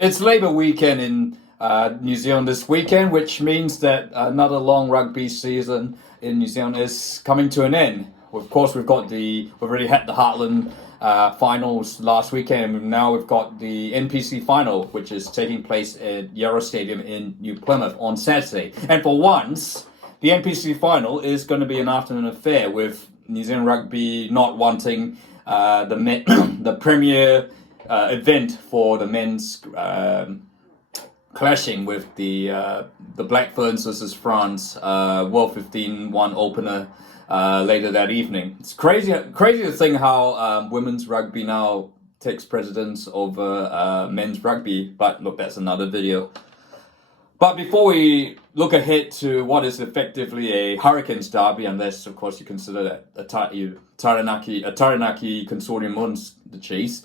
It's Labour weekend in New Zealand this weekend, which means that another long rugby season in New Zealand is coming to an end. Of course, we've already had the Heartland finals last weekend, and now we've got the NPC final, which is taking place at Yarra Stadium in New Plymouth on Saturday. And for once, the NPC final is going to be an afternoon affair, with New Zealand rugby not wanting the premier event for the men's clashing with the Black Ferns versus France World 15-1 opener later that evening. It's crazy to think how women's rugby now takes precedence over men's rugby, but look, that's another video. But before we look ahead to what is effectively a Hurricanes derby, unless of course you consider that a Taranaki consortium owns the Chiefs,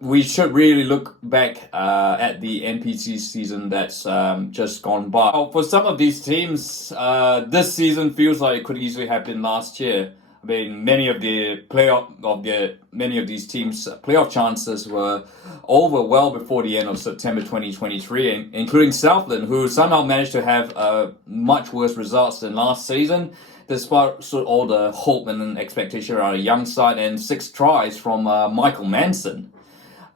we should really look back at the NPC season that's just gone by. For some of these teams, this season feels like it could easily have been last year. I mean, many of these teams' playoff chances were over well before the end of September 2023, including Southland, who somehow managed to have much worse results than last season, despite all the hope and expectation around a young side and 6 tries from Michael Manson.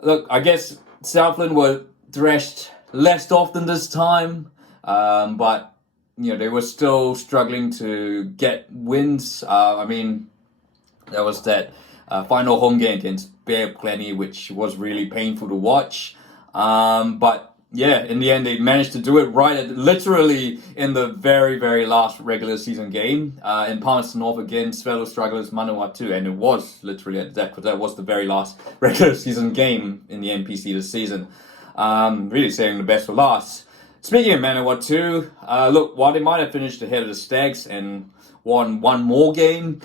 Look, I guess Southland were thrashed less often this time, but they were still struggling to get wins. I mean, there was that final home game against Bear Plenty, which was really painful to watch. But yeah, in the end, they managed to do it literally in the very, very last regular season game in Palmerston North against fellow strugglers Manawatu, and it was literally at that, because that was the very last regular season game in the NPC this season. Really saving the best for last. Speaking of Manawatu, look, while they might have finished ahead of the Stags and won one more game,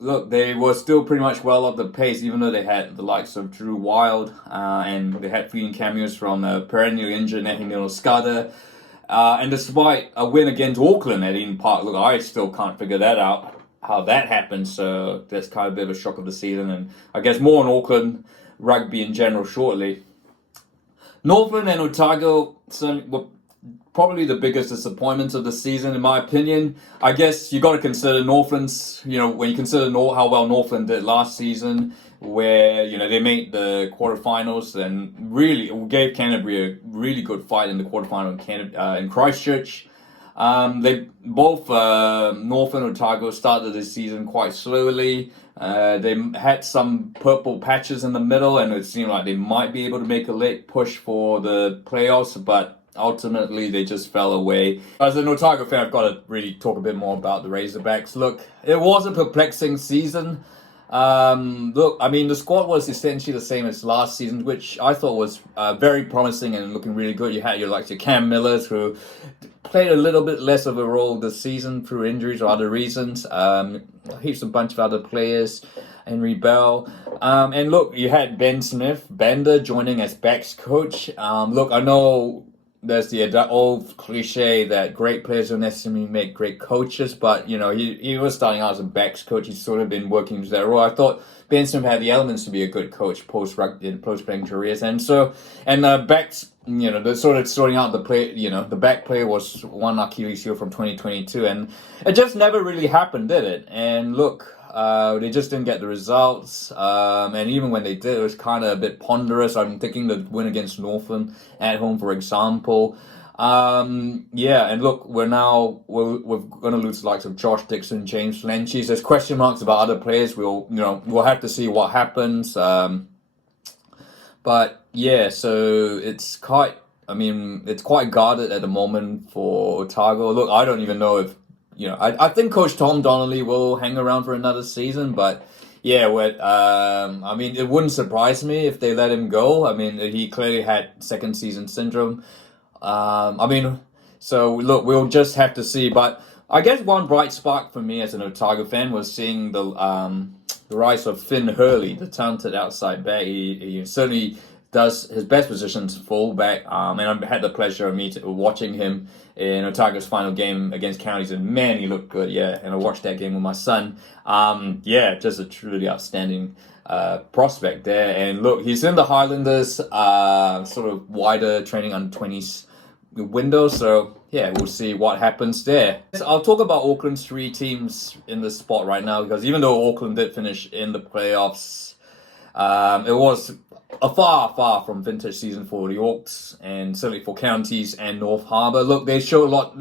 look, they were still pretty much well off the pace, even though they had the likes of Drew Wild, and they had fleeting cameos from perennially injured Nehemiel Skada. And despite a win against Auckland at Eden Park, look, I still can't figure that out, how that happened, so that's kind of a bit of a shock of the season, and I guess more on Auckland rugby in general shortly. Northland and Otago were probably the biggest disappointments of the season, in my opinion. I guess you got to consider Northland's, when you consider how well Northland did last season, where, they made the quarterfinals and really gave Canterbury a really good fight in the quarterfinal in Christchurch. They both, Northland and Otago, started this season quite slowly. They had some purple patches in the middle, and it seemed like they might be able to make a late push for the playoffs, but ultimately they just fell away. As an Otago fan, I've got to really talk a bit more about the Razorbacks. Look, it was a perplexing season. Look, I mean, the squad was essentially the same as last season, which I thought was very promising and looking really good. You had your Cam Millers, who played a little bit less of a role this season through injuries or other reasons. Here's a bunch of other players, Henry Bell. And look, you had Ben Smith, Bender, joining as backs coach. Look, I know there's the old cliche that great players don't necessarily make great coaches, but he was starting out as a backs coach. He's sort of been working into that role. I thought Ben Smith had the elements to be a good coach post playing careers, and backs, the sort of sorting out the play. The back player was one Achilles heel from 2022, and it just never really happened, did it? And look, they just didn't get the results, and even when they did, it was kind of a bit ponderous. I'm thinking the win against Northland at home, for example. And look, we're going to lose the likes of Josh Dixon, James Flenchies. There's question marks about other players. We'll have to see what happens. But yeah, so it's quite guarded at the moment for Otago. Look, I don't even know if. I think Coach Tom Donnelly will hang around for another season, but yeah, it wouldn't surprise me if they let him go. I mean, he clearly had second season syndrome. So look, we'll just have to see. But I guess one bright spark for me as an Otago fan was seeing the rise of Finn Hurley, the talented outside back. He certainly does his best positions fullback, and I had the pleasure of watching him in Otago's final game against Counties, and man, he looked good, yeah. And I watched that game with my son. Just a truly outstanding prospect there. And look, he's in the Highlanders sort of wider training under 20s window, so yeah, we'll see what happens there. So I'll talk about Auckland's 3 teams in this spot right now, because even though Auckland did finish in the playoffs, it was a far from vintage season for the Auks, and certainly for Counties and North Harbour. Look, they show a lot.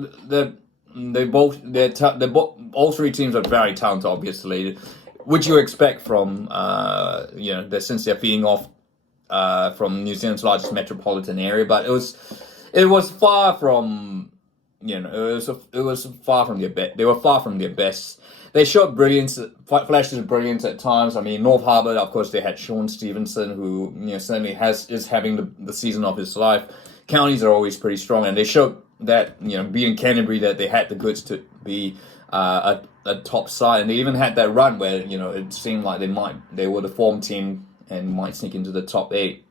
All 3 teams are very talented, obviously, which you expect from since they're feeding off from New Zealand's largest metropolitan area. But it was far from, it was far from their best. They were far from their best. They showed brilliance, flashes of brilliance at times. I mean, North Harbour, of course, they had Sean Stevenson, who certainly is having the season of his life. Counties are always pretty strong, and they showed that being Canterbury, that they had the goods to be a top side, and they even had that run where it seemed like they were the form team and might sneak into the top 8.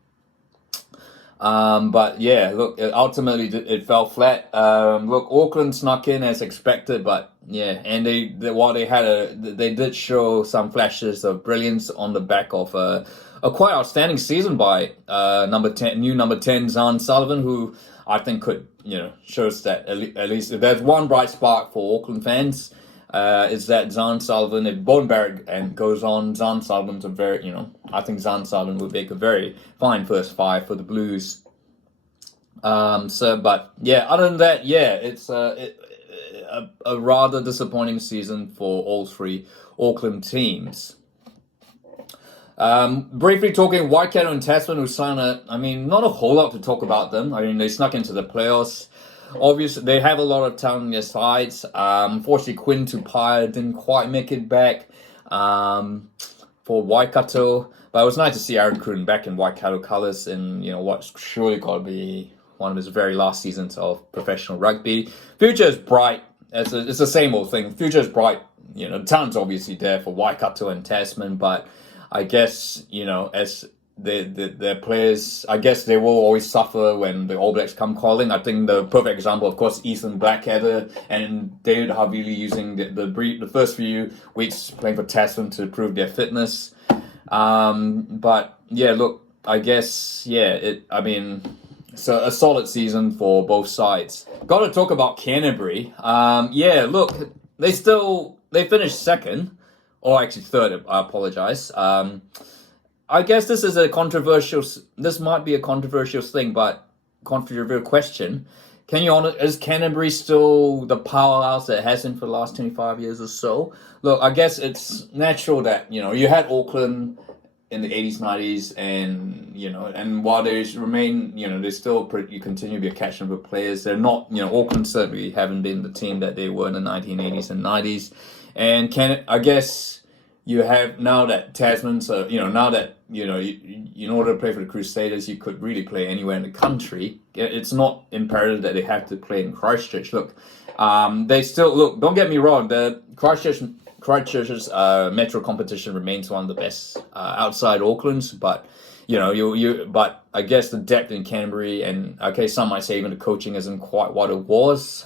But yeah, look, ultimately it fell flat. Look, Auckland snuck in as expected, but yeah, and they did show some flashes of brilliance on the back of a quite outstanding season by new number 10 Zahn Sullivan, who I think could shows that at least if there's one bright spark for Auckland fans, is that Zahn Sullivan, if Bowen Barrett and goes on, Zahn Sullivan's I think Zahn Sullivan would make a very fine first 5 for the Blues. But yeah, other than that, yeah, it's a rather disappointing season for all 3 Auckland teams. Briefly talking Waikato and Tasman, who signed not a whole lot to talk about them. I mean, they snuck into the playoffs. Obviously, they have a lot of talent on their sides. Unfortunately, Quinn Tupaia didn't quite make it back for Waikato. But it was nice to see Aaron Cruden back in Waikato colours in what's surely got to be one of his very last seasons of professional rugby. Future is bright. It's the same old thing. Future is bright. The talent's obviously there for Waikato and Tasman, but I guess as their players, I guess they will always suffer when the All Blacks come calling. I think the perfect example, of course, Ethan Blackadder and David Havili using the first few weeks playing for Tasman to prove their fitness. But yeah, look, I guess so a solid season for both sides. Got to talk about Canterbury. Yeah, look, they finished second, or actually third. I apologize. I guess this might be a controversial thing, but controversial question. Is Canterbury still the powerhouse that it has been for the last 25 years or so? Look, I guess it's natural that, you had Auckland in the 80s, 90s, and while they remain, they still continue to be a catch number of players. They're not, Auckland certainly haven't been the team that they were in the 1980s and 90s. And I guess you have now that Tasman, so, now that, in order to play for the Crusaders, you could really play anywhere in the country. It's not imperative that they have to play in Christchurch. Look, don't get me wrong, the Christchurch's metro competition remains one of the best outside Auckland's, but but I guess the depth in Canterbury, and okay, some might say even the coaching isn't quite what it was.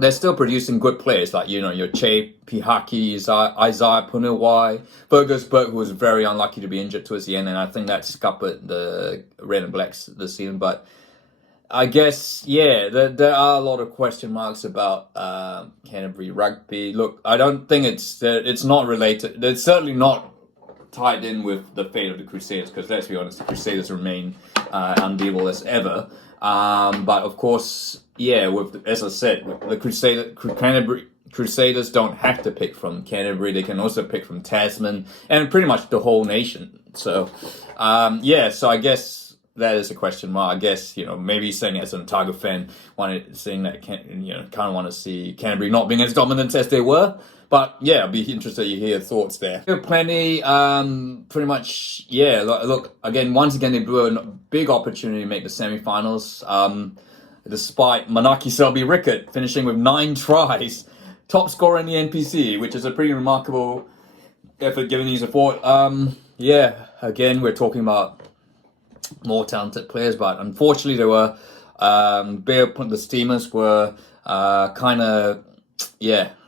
They're still producing good players like your Che Pihaki, Isaiah Punawai, Fergus Burke, who was very unlucky to be injured towards the end, and I think that scuppered the Red and Blacks this season. But I guess, yeah, there are a lot of question marks about Canterbury rugby. Look, I don't think it's not related. It's certainly not tied in with the fate of the Crusaders, because let's be honest, the Crusaders remain unbeatable as ever. But of course, yeah, as I said, the Canterbury Crusaders don't have to pick from Canterbury. They can also pick from Tasman and pretty much the whole nation. So, so I guess that is a question mark. I guess, maybe saying as an Otago fan, saying that, kind of want to see Canterbury not being as dominant as they were. But yeah, I'd be interested to hear your thoughts there. Plenty, pretty much, yeah. Look, once again, they blew a big opportunity to make the semi-finals. Despite Manaki Selby Rickett finishing with 9 tries, top scorer in the NPC, which is a pretty remarkable effort given his support. Again, we're talking about more talented players, but unfortunately, the Steamers were kind of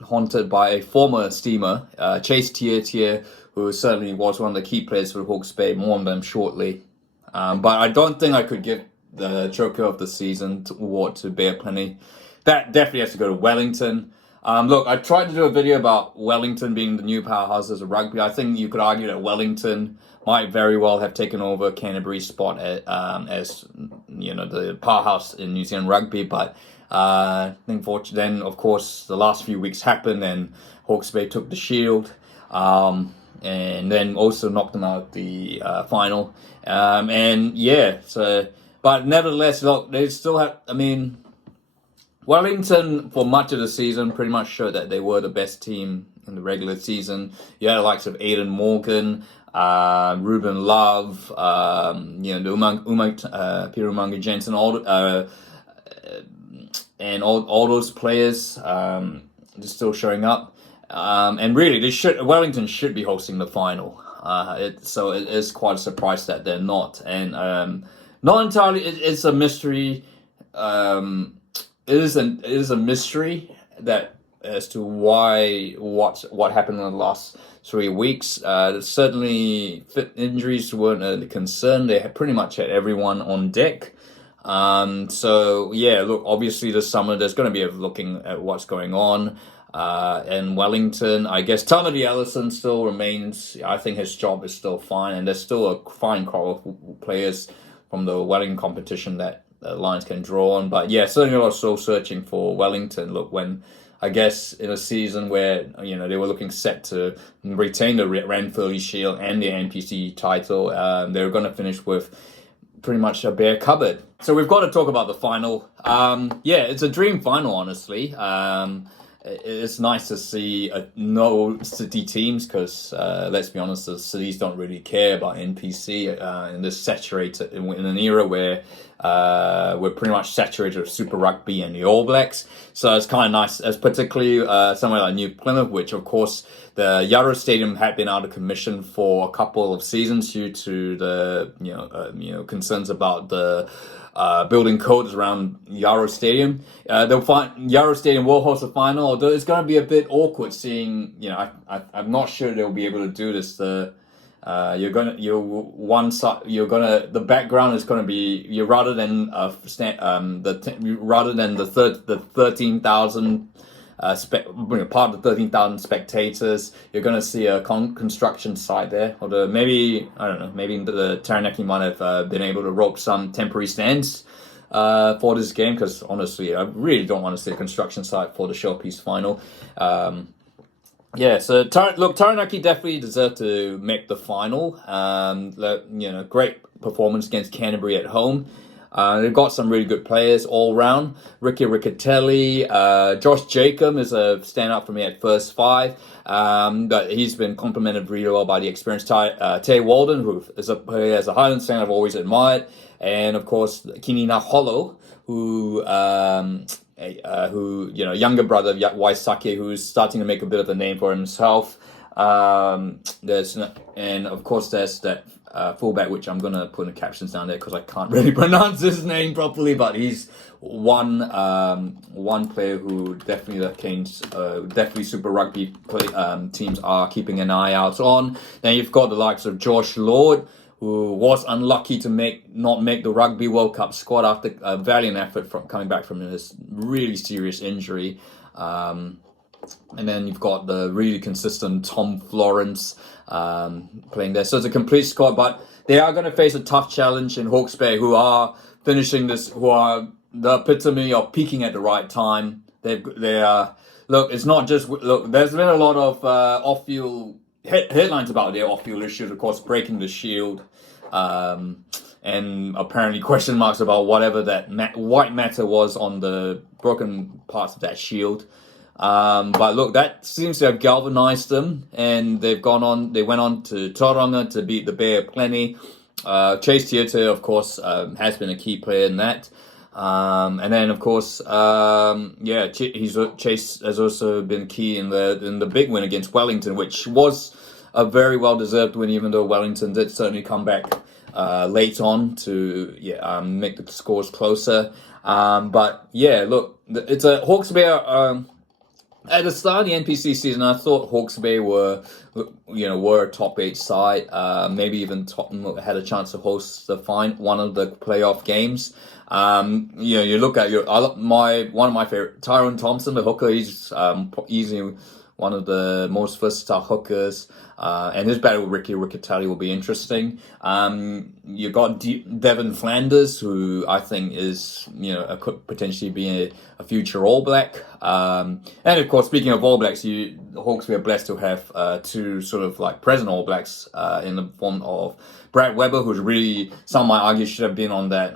haunted by a former steamer, Chase Tier, who certainly was one of the key players for Hawke's Bay. More on them shortly. But I don't think I could give the Joker of the Season award to Bay of Plenty. That definitely has to go to Wellington. Look, I tried to do a video about Wellington being the new powerhouses of rugby. I think you could argue that Wellington might very well have taken over Canterbury's spot as the powerhouse in New Zealand rugby. But I think then, of course, the last few weeks happened and Hawke's Bay took the Shield. And then also knocked them out the final. But nevertheless, look, they still have, Wellington, for much of the season, pretty much showed that they were the best team in the regular season. You had the likes of Aidan Morgan, Ruben Love, Peter Umaga Jensen, and all those players just still showing up. And really, Wellington should be hosting the final. So it is quite a surprise that they're not. And not entirely, it's a mystery. It is a mystery that as to what happened in the last 3 weeks. Certainly, fit injuries weren't a concern. They had pretty much had everyone on deck. Look, obviously this summer there's going to be looking at what's going on. In Wellington, I guess Taranaki Ellison still remains. I think his job is still fine, and there's still a fine crop of players from the Wellington competition that the Lions can draw on. But yeah, certainly a lot of soul searching for Wellington. Look, when I guess in a season where they were looking set to retain the Ranfurly Shield and the NPC title, they were going to finish with pretty much a bare cupboard. So we've got to talk about the final. It's a dream final, honestly. It's nice to see no city teams because, let's be honest, the cities don't really care about NPC in this saturated, in an era where we're pretty much saturated with Super Rugby and the All Blacks. So it's kind of nice, as particularly somewhere like New Plymouth, which of course the Yarrow Stadium had been out of commission for a couple of seasons due to the concerns about the building codes around Yarrow Stadium. Yarrow Stadium will host a final, although it's going to be a bit awkward seeing, I'm not sure they'll be able to do this. The background is going to be, rather than the 13,000 part of the 13,000 spectators, you're going to see a construction site there. Although maybe the Taranaki might have been able to rope some temporary stands for this game, because honestly, I really don't want to see a construction site for the showpiece final. Taranaki definitely deserve to make the final. Great performance against Canterbury at home. They've got some really good players all round. Ricky Riccatelli, Josh Jacob is a standout for me at first five. But he's been complemented really well by the experienced Tay Walden, who is a player as a Highland fan I've always admired, and of course Kini Naholo, who younger brother of Waisake, who's starting to make a bit of a name for himself. There's that fullback, which I'm going to put in the captions down there because I can't really pronounce his name properly, but he's one player who definitely Super Rugby teams are keeping an eye out on. Then you've got the likes of Josh Lord, who was unlucky to not make the Rugby World Cup squad after a valiant effort from coming back from this really serious injury. And then you've got the really consistent Tom Florence playing there. So it's a complete squad, but they are going to face a tough challenge in Hawke's Bay, who are finishing this, who are the epitome of peaking at the right time. They are. Look, it's not just there's been a lot of off-field headlines about their off-field issues, of course, breaking the shield, and apparently question marks about whatever that white matter was on the broken parts of that shield. But look, that seems to have galvanized them, and they went on to Tauranga to beat the Bay of Plenty. Chase Theatre, of course, has been a key player in that. And then, of course, Chase has also been key in the big win against Wellington, which was a very well-deserved win, even though Wellington did certainly come back late on to make the scores closer. But yeah, look, it's a Hawke's Bay. At the start of the NPC season, I thought Hawke's Bay were a top 8 side. Maybe even had a chance to host one of the playoff games. You look at one of my favorite, Tyrone Thompson, the hooker. He's easily one of the most versatile hookers. And his battle with Ricky Riccatelli will be interesting. You got Devin Flanders, who I think is, could potentially be a future All Black. And of course, speaking of All Blacks, the Hawks were blessed to have two sort of like present All Blacks in the form of Brad Weber, who's really, some might argue, should have been on that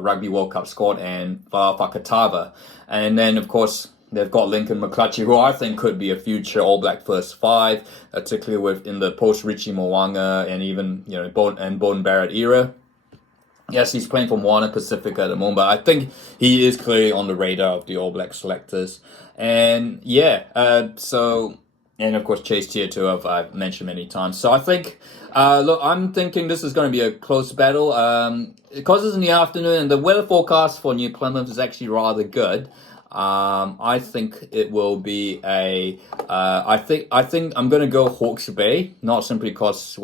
Rugby World Cup squad, and Fakatava. And then, of course, they've got Lincoln McClutchy, who I think could be a future All Black first five, particularly in the post Richie Mo'unga and even Bone Barrett era. Yes, he's playing for Moana Pacifica at the moment, but I think he is clearly on the radar of the All Black selectors. And and of course Chase Tier 2 I've mentioned many times. So I think, I'm thinking this is going to be a close battle. Because it's in the afternoon and the weather forecast for New Plymouth is actually rather good. I think it will be I think I'm going to go Hawke's Bay, not simply because,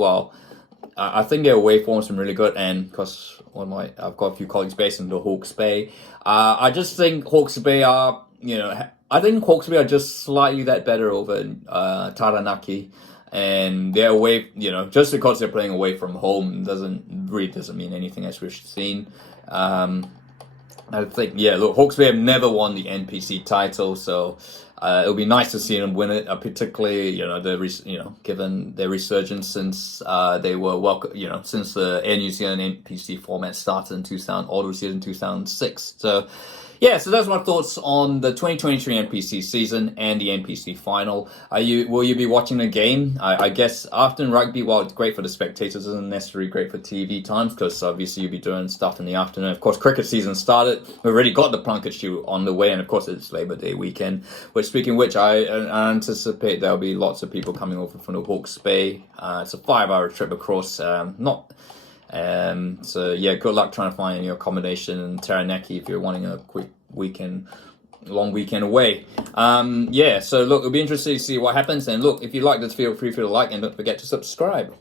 I think their away form's been really good, and because I've got a few colleagues based in the Hawke's Bay. I just think Hawke's Bay are, I think Hawke's Bay are just slightly that better over in Taranaki, and they're away, just because they're playing away from home doesn't mean anything, as we've seen. I think, Hawke's Bay have never won the NPC title, so it'll be nice to see them win it. Particularly, given their resurgence since they were since the Air New Zealand NPC format started in 2000, all the season 2006. So. Yeah, so that's my thoughts on the 2023 NPC season and the NPC final. Will you be watching the game? I guess afternoon rugby, while it's great for the spectators, isn't necessarily great for TV times, because obviously you'll be doing stuff in the afternoon. Of course, cricket season started. We've already got the Plunket Shield on the way, and of course it's Labor Day weekend. Which, speaking of which, I anticipate there'll be lots of people coming over from the Hawke's Bay. It's a 5-hour trip across. Good luck trying to find your accommodation in Taranaki if you're wanting a quick long weekend away. So look, it'll be interesting to see what happens. And look, if you like this, feel free to like, and don't forget to subscribe.